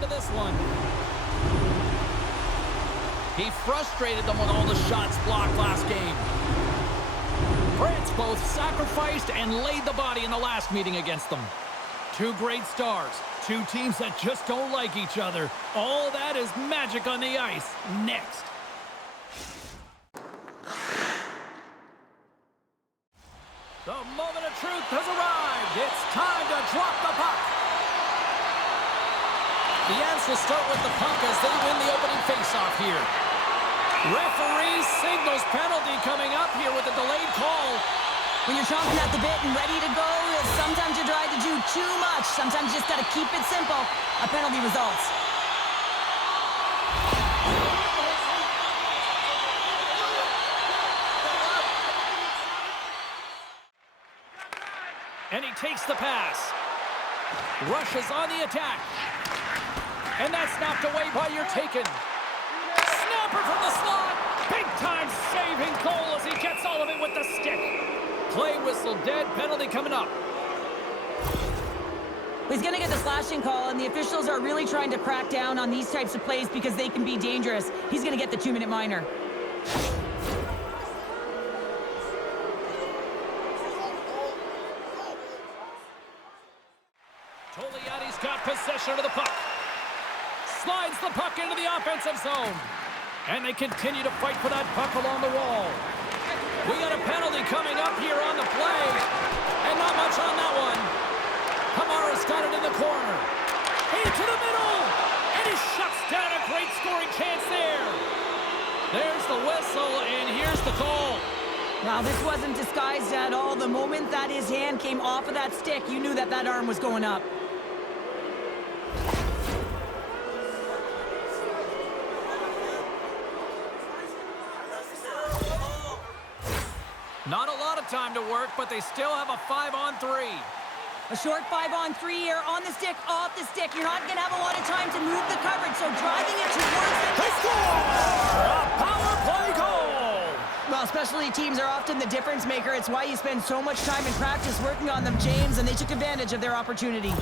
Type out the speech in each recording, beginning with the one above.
into this one. He frustrated them with all the shots blocked last game. France both sacrificed and laid the body in the last meeting against them. Two great stars, two teams that just don't like each other. All that is magic on the ice. Next. The moment of truth has arrived. It's time to drop the puck. The Ants will start with the puck as they win the opening faceoff here. Referee signals penalty coming up here with a delayed call. When you're chomping at the bit and ready to go, sometimes you try to do too much. Sometimes you just got to keep it simple. A penalty results. And he takes the pass. Rushes on the attack. And that's knocked away by your taken. Snapper from the slot. Big time saving goal as he gets all of it with the stick. Play whistle dead. Penalty coming up. He's going to get the slashing call, and the officials are really trying to crack down on these types of plays because they can be dangerous. He's going to get the 2-minute minor. Tolyatti's got possession of the puck. Slides the puck into the offensive zone. And they continue to fight for that puck along the wall. We got a penalty coming up here on the play. And not much on that one. Kamara's got it in the corner. Into the middle. And he shuts down a great scoring chance there. There's the whistle, and here's the call. Wow, this wasn't disguised at all. The moment that his hand came off of that stick, you knew that that arm was going up. Not a lot of time to work, but they still have a 5-on-3. A short 5-on-3 here on the stick, off the stick. You're not going to have a lot of time to move the coverage, so driving it towards the... They score! A power play goal! Well, specialty teams are often the difference maker. It's why you spend so much time in practice working on them, James, and they took advantage of their opportunity.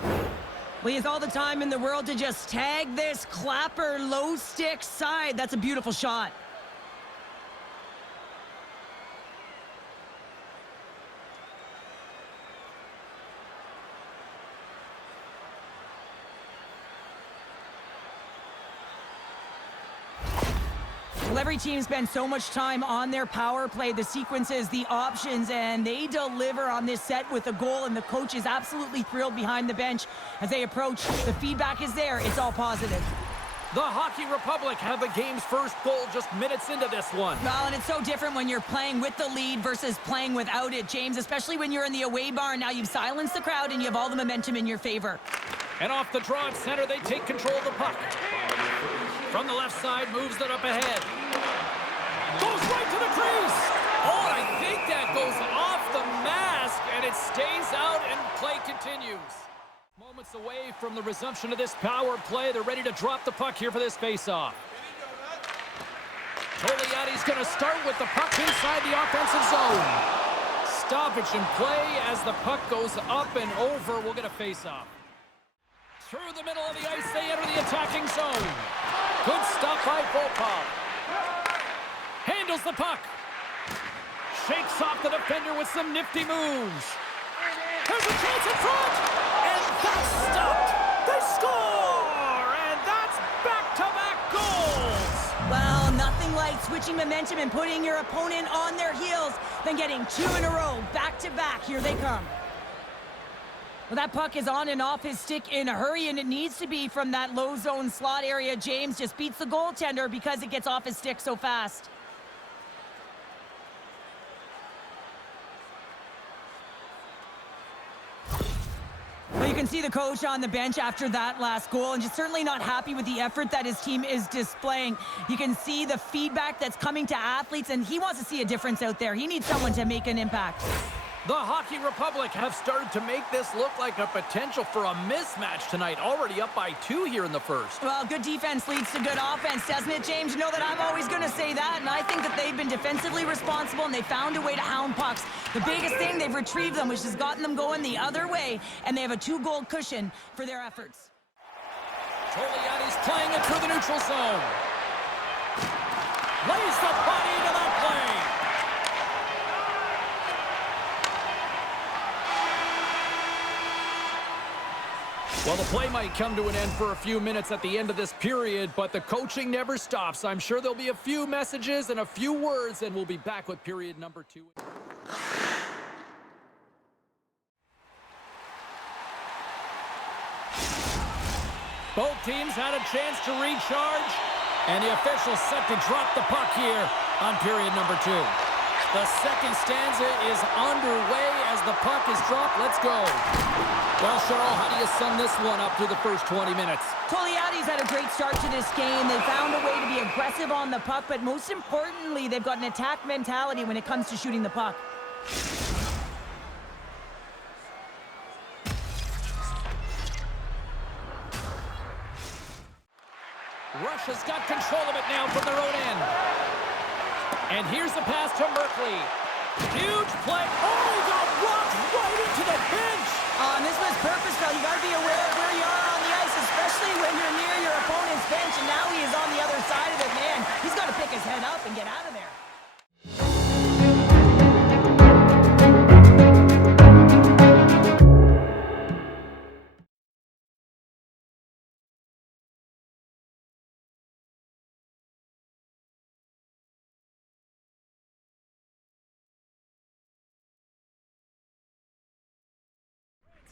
Well, he has all the time in the world to just tag this clapper low stick side. That's a beautiful shot. Well, every team spends so much time on their power play, the sequences, the options, and they deliver on this set with a goal, and the coach is absolutely thrilled behind the bench as they approach. The feedback is there. It's all positive. The Hockey Republic have the game's first goal just minutes into this one. Well, and it's so different when you're playing with the lead versus playing without it, James, especially when you're in the away barn. Now you've silenced the crowd and you have all the momentum in your favor. And off the draw at center, they take control of the puck. From the left side, moves it up ahead. Goes right to the crease. Oh, and I think that goes off the mask, and it stays out, and play continues. Moments away from the resumption of this power play. They're ready to drop the puck here for this faceoff. Tolyatti's going to start with the puck inside the offensive zone. Stoppage in play as the puck goes up and over. We'll get a faceoff. Through the middle of the ice, they enter the attacking zone. Good stop by Vaukie. Handles the puck. Shakes off the defender with some nifty moves. There's a chance in front. And that's stopped. They score! And that's back-to-back goals. Well, nothing like switching momentum and putting your opponent on their heels than getting two in a row, back-to-back. Here they come. Well, that puck is on and off his stick in a hurry, and it needs to be from that low zone slot area. James just beats the goaltender because it gets off his stick so fast. Well, you can see the coach on the bench after that last goal, and just certainly not happy with the effort that his team is displaying. You can see the feedback that's coming to athletes, and he wants to see a difference out there. He needs someone to make an impact. The Hockey Republic have started to make this look like a potential for a mismatch tonight. Already up by 2 here in the first. Well, good defense leads to good offense, doesn't it, James? You know that I'm always going to say that, and I think that they've been defensively responsible, and they found a way to hound pucks. The biggest thing, they've retrieved them, which has gotten them going the other way, and they have a 2-goal cushion for their efforts. Tolyatti's playing it through the neutral zone. Lays the body into that play. Well, the play might come to an end for a few minutes at the end of this period, but the coaching never stops. I'm sure there'll be a few messages and a few words, and we'll be back with period number 2. Both teams had a chance to recharge, and the official set to drop the puck here on period number 2. The second stanza is underway as the puck is dropped. Let's go. Well, Cheryl, how do you sum this one up through the first 20 minutes? Tolyatti's had a great start to this game. They found a way to be aggressive on the puck, but most importantly, they've got an attack mentality when it comes to shooting the puck. Russia's got control of it now from their own end. And here's the pass to Merkley. Huge play. Oh, he got rocked right into the bench. This was purposeful. You got to be aware of where you are on the ice, especially when you're near your opponent's bench, and now he is on the other side of it. Man, he's got to pick his head up and get out of there.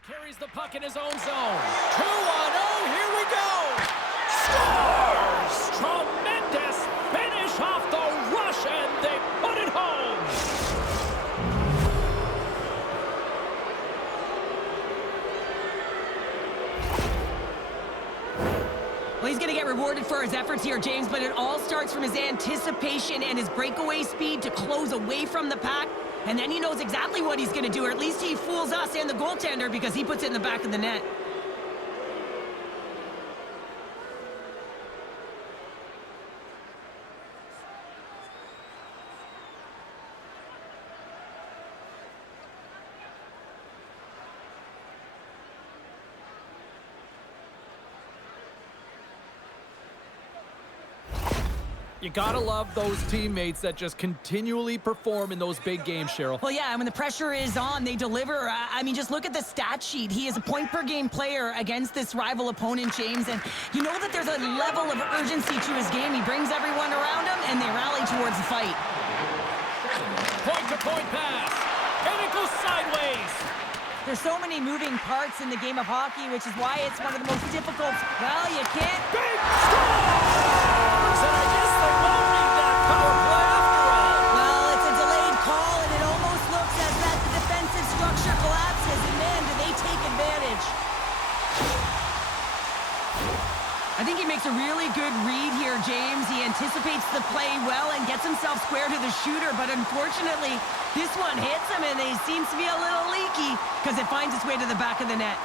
Carries the puck in his own zone. 2-on-0, here we go! Scores! Tremendous finish off the rush, and they put it home! Well, he's going to get rewarded for his efforts here, James, but it all starts from his anticipation and his breakaway speed to close away from the pack. And then he knows exactly what he's going to do, or at least he fools us and the goaltender because he puts it in the back of the net. You gotta love those teammates that just continually perform in those big games, Cheryl. Well, yeah, when the pressure is on, they deliver. I mean, just look at the stat sheet. He is a point-per-game player against this rival opponent, James, and you know that there's a level of urgency to his game. He brings everyone around him, and they rally towards the fight. Point-to-point pass, and it goes sideways. There's so many moving parts in the game of hockey, which is why it's one of the most difficult. Well, you can't. Big scores! And I guess they won't need that power play after all. Well, it's a delayed call, and it almost looks as that the defensive structure collapses. And man, do they take advantage. I think he makes a really good read here, James. He anticipates the play well and gets himself square to the shooter, but unfortunately, this one hits him, and he seems to be a little leaky because it finds its way to the back of the net.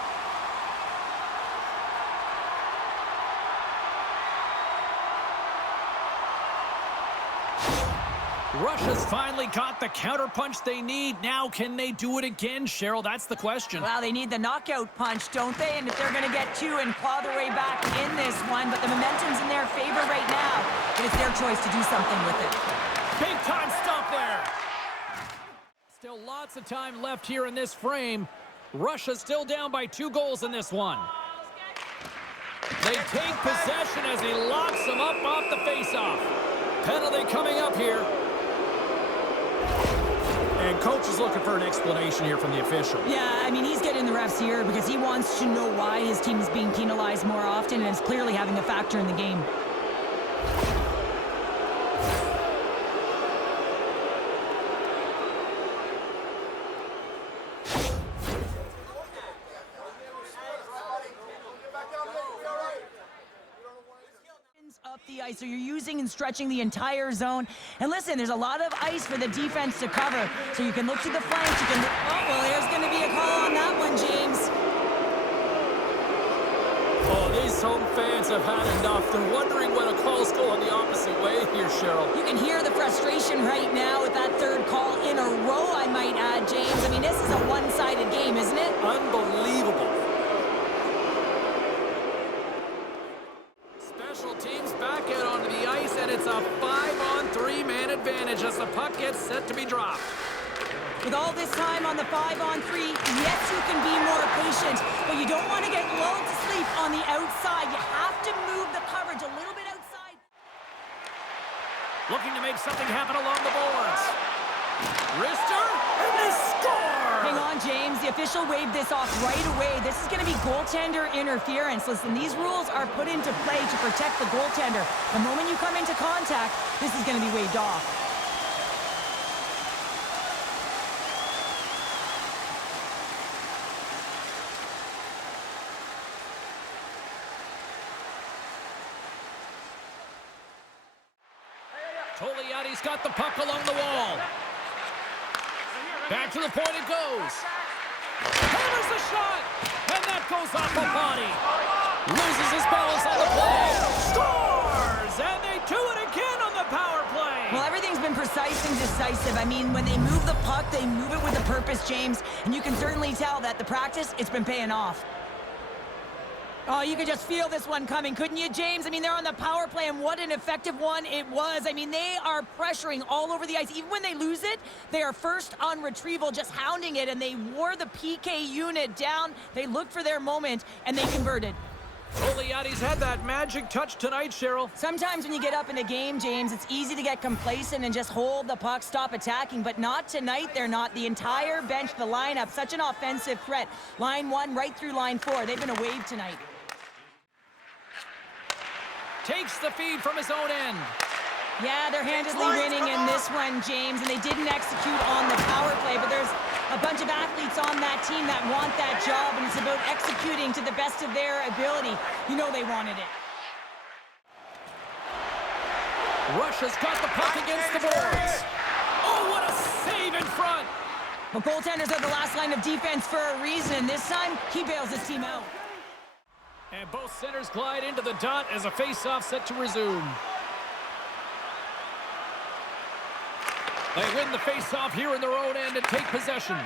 Russia's finally got the counterpunch they need. Now, can they do it again, Cheryl? That's the question. Well, they need the knockout punch, don't they? And if they're going to get two and claw their way back in this one, but the momentum's in their favor right now, and it's their choice to do something with it. Big time stop there. Still lots of time left here in this frame. Russia's still down by 2 goals in this one. They take possession as he locks them up off the faceoff. Penalty coming up here. And coach is looking for an explanation here from the official. Yeah, I mean, he's getting the refs here because he wants to know why his team is being penalized more often, and it's clearly having a factor in the game. Up the ice, so you're using and stretching the entire zone. And listen, there's a lot of ice for the defense to cover, so you can look to the flanks. You can look, oh, well, there's going to be a call on that one, James. Oh, these home fans have had enough. They're wondering when a call's going the opposite way here, Cheryl. You can hear the frustration right now with that third call in a row, I might add, James. I mean, this is a one-sided game, isn't it? Unbelievable. With all this time on the 5-on-3, yes, you can be more patient, but you don't want to get lulled to sleep on the outside. You have to move the coverage a little bit outside. Looking to make something happen along the boards. Wrister, and they score! Hang on, James. The official waved this off right away. This is going to be goaltender interference. Listen, these rules are put into play to protect the goaltender. The moment you come into contact, this is going to be waved off. Tolyatti's got the puck along the wall. Back to the point it goes. Hammers the shot, and that goes off the body. Loses his balance on the play. Scores, and they do it again on the power play. Well, everything's been precise and decisive. I mean, when they move the puck, they move it with a purpose, James. And you can certainly tell that the practice, it's been paying off. Oh, you could just feel this one coming, couldn't you, James? I mean, they're on the power play, and what an effective one it was. I mean, they are pressuring all over the ice. Even when they lose it, they are first on retrieval, just hounding it, and they wore the PK unit down. They looked for their moment, and they converted. Tolyatti's had that magic touch tonight, Cheryl. Sometimes when you get up in a game, James, it's easy to get complacent and just hold the puck, stop attacking, but not tonight. They're not. The entire bench, the lineup, such an offensive threat. Line 1 right through line 4. They've been a wave tonight. Takes the feed from his own end. Yeah, they're handedly winning in this one, James, and they didn't execute on the power play, but there's a bunch of athletes on that team that want that job, and it's about executing to the best of their ability. You know they wanted it. Russia's got the puck against the boards. Oh, what a save in front. Well, goaltenders are the last line of defense for a reason. This time, he bails his team out. And both centers glide into the dot as a face-off set to resume. They win the face-off here in their own end and take possession.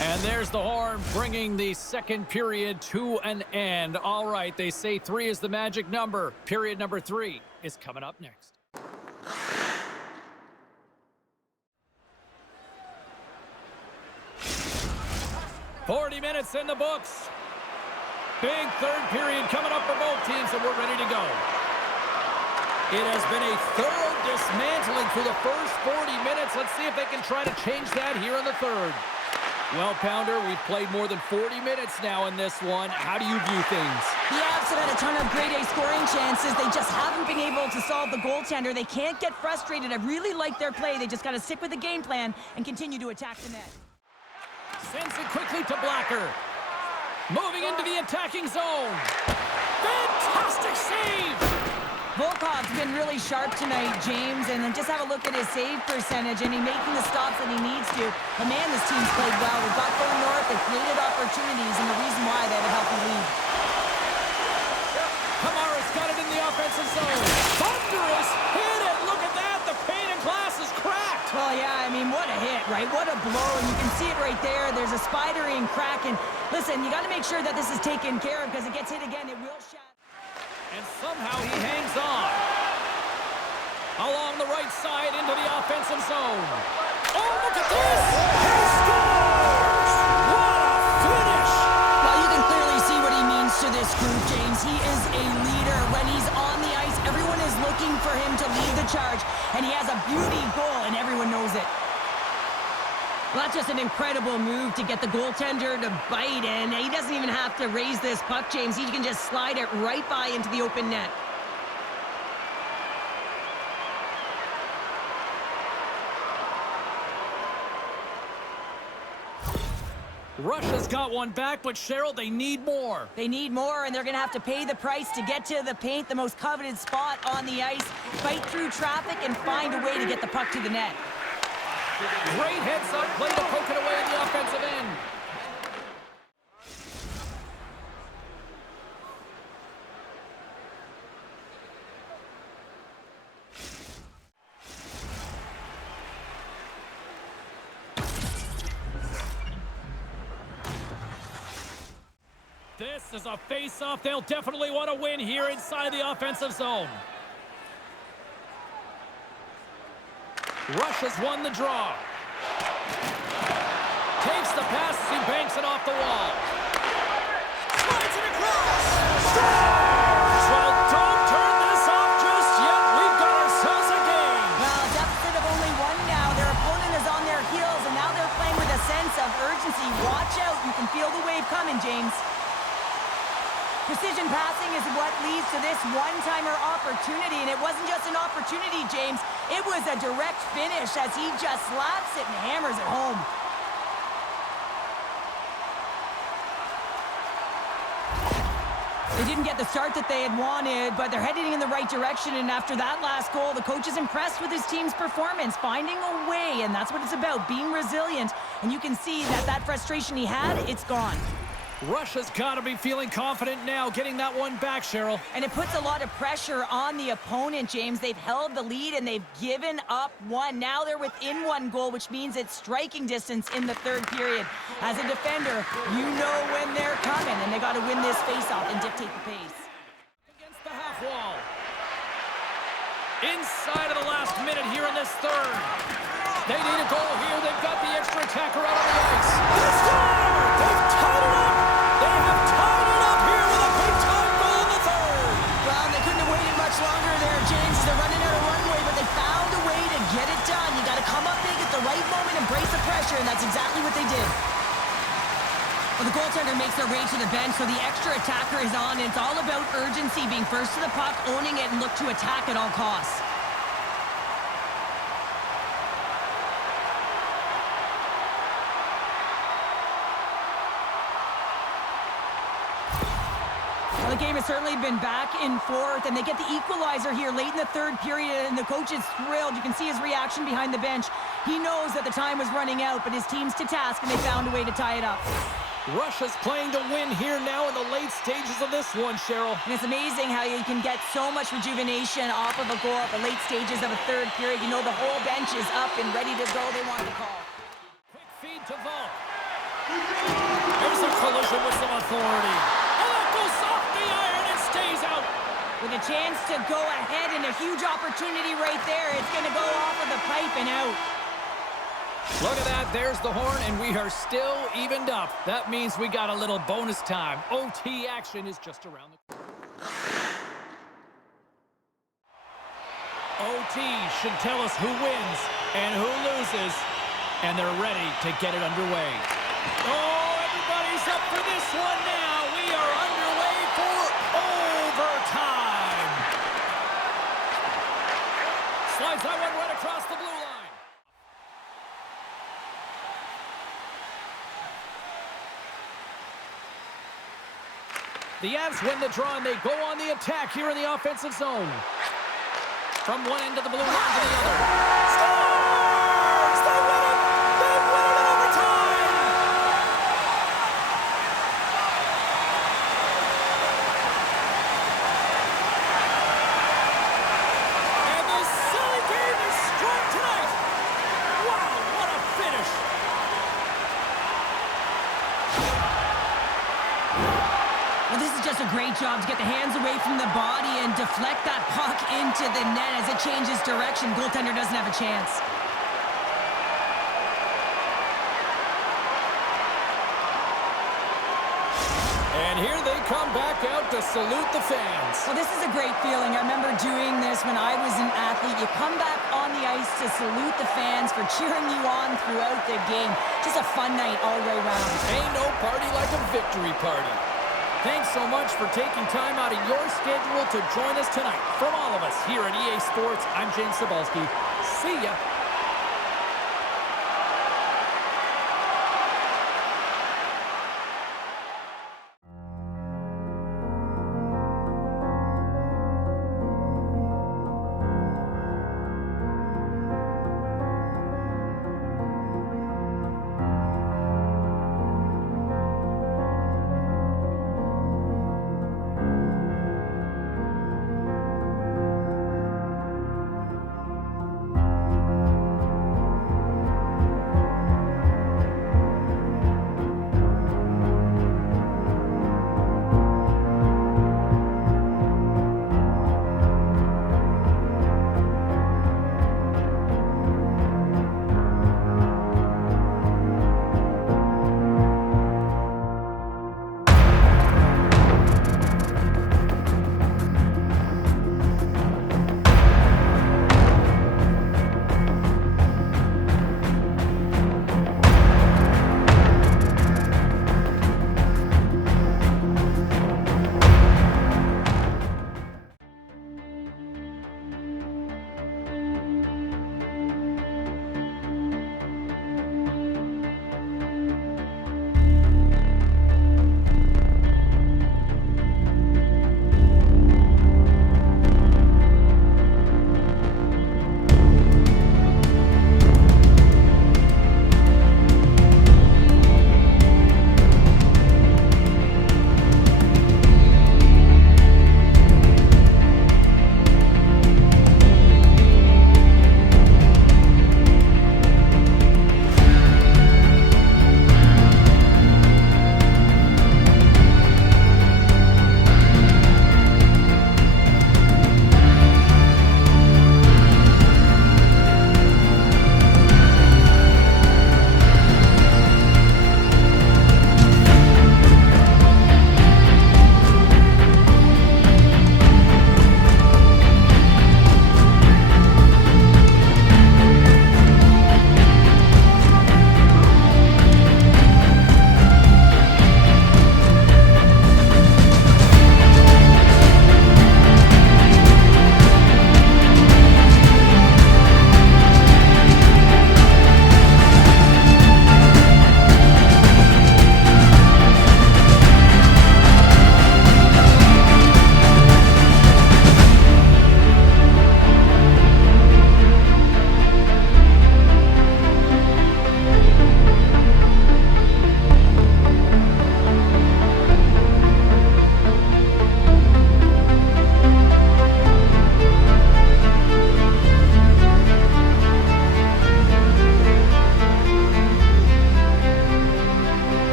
And there's the horn, bringing the second period to an end. All right, they say 3 is the magic number. Period number 3 is coming up next. 40 minutes in the books. Big third period coming up for both teams, and we're ready to go. It has been a thorough dismantling for the first 40 minutes. Let's see if they can try to change that here in the third. Well, Pounder, we've played more than 40 minutes now in this one. How do you view things? The Avs have had a ton of grade A scoring chances. They just haven't been able to solve the goaltender. They can't get frustrated. I really like their play. They just got to stick with the game plan and continue to attack the net. Sends it quickly to Blacker. Moving into the attacking zone. Fantastic save! Volkov's been really sharp tonight, James, and then just have a look at his save percentage, and he's making the stops that he needs to. But man, this team's played well. They've got going north, they've created opportunities, and the reason why they have a healthy lead. Kamara's got it in the offensive zone. Thunderous hit it! Look at that! The pane of glass is cracked! Well, yeah, I mean, what a hit, right? What a blow, and you can see it right there. There's a spidery crack, and listen, you got to make sure that this is taken care of, because it gets hit again, it will shatter. And somehow he hangs on. Along the right side into the offensive zone. Oh, look at this! He scores! What a finish! Well, you can clearly see what he means to this group, James. He is a leader. When he's on the ice, everyone is looking for him to lead the charge, and he has a beauty goal, and everyone knows it. Well, that's just an incredible move to get the goaltender to bite, and he doesn't even have to raise this puck, James. He can just slide it right by into the open net. Russia's got one back, but Cheryl, they need more. They need more, and they're going to have to pay the price to get to the paint, the most coveted spot on the ice, fight through traffic, and find a way to get the puck to the net. Great heads-up play to poke it away in the offensive end. This is a face-off they'll definitely want to win here inside the offensive zone. Russia's won the draw. Takes the pass as he banks it off the wall. Slides it across. Scores! Well, don't turn this off just yet. We've got ourselves a game. Well, a deficit of only one now. Their opponent is on their heels, and now they're playing with a sense of urgency. Watch out. You can feel the wave coming, James. Precision passing is what leads to this one-timer opportunity, and it wasn't just an opportunity, James. It was a direct finish as he just slaps it and hammers it home. They didn't get the start that they had wanted, but they're heading in the right direction, and after that last goal, the coach is impressed with his team's performance, finding a way, and that's what it's about, being resilient. And you can see that that frustration he had, it's gone. Russia's got to be feeling confident now, getting that one back, Cheryl. And it puts a lot of pressure on the opponent, James. They've held the lead, and they've given up one. Now they're within one goal, which means it's striking distance in the third period. As a defender, you know when they're coming, and they got to win this faceoff and dictate the pace. Against the half wall. Inside of the last minute here in this third. They need a goal here. They've got the extra attacker out on the ice. They score! They've tied it up! They have tied it up here with a big-time goal in the third! Well, they couldn't have waited much longer there, James. They're running out of runway, but they found a way to get it done. You got to come up big at the right moment and brace the pressure, and that's exactly what they did. Well, the goaltender makes their way to the bench, so the extra attacker is on. It's all about urgency, being first to the puck, owning it, and look to attack at all costs. Well, the game has certainly been back and forth, and they get the equalizer here late in the third period, and the coach is thrilled. You can see his reaction behind the bench. He knows that the time was running out, but his team's to task, and they found a way to tie it up. Russia's playing to win here now in the late stages of this one, Cheryl. And it's amazing how you can get so much rejuvenation off of a goal at the late stages of a third period. You know the whole bench is up and ready to go. They want the call. Quick feed to Vaukie. There's a collision with some authority. Oh, that goes off the iron and stays out. With a chance to go ahead and a huge opportunity right there. It's going to go off of the pipe and out. Look at that. There's the horn, and we are still evened up. That means we got a little bonus time. OT action is just around the corner. OT should tell us who wins and who loses, and they're ready to get it underway. Oh, everybody's up for this one now. We are underway for overtime. Slides that one right across the blue line. The Avs win the draw, and they go on the attack here in the offensive zone. From one end of the blue line to the other. Scores! They win it! They win it in overtime! And the silly game is strong tonight. Wow, what a finish! Well, this is just a great job to get the hands away from the body and deflect that puck into the net as it changes direction. Goaltender doesn't have a chance. And here they come back out to salute the fans. Well, this is a great feeling. I remember doing this when I was an athlete. You come back on the ice to salute the fans for cheering you on throughout the game. Just a fun night all the way around. Ain't no party like a victory party. Thanks so much for taking time out of your schedule to join us tonight. From all of us here at EA Sports, I'm James Cebulski. See ya.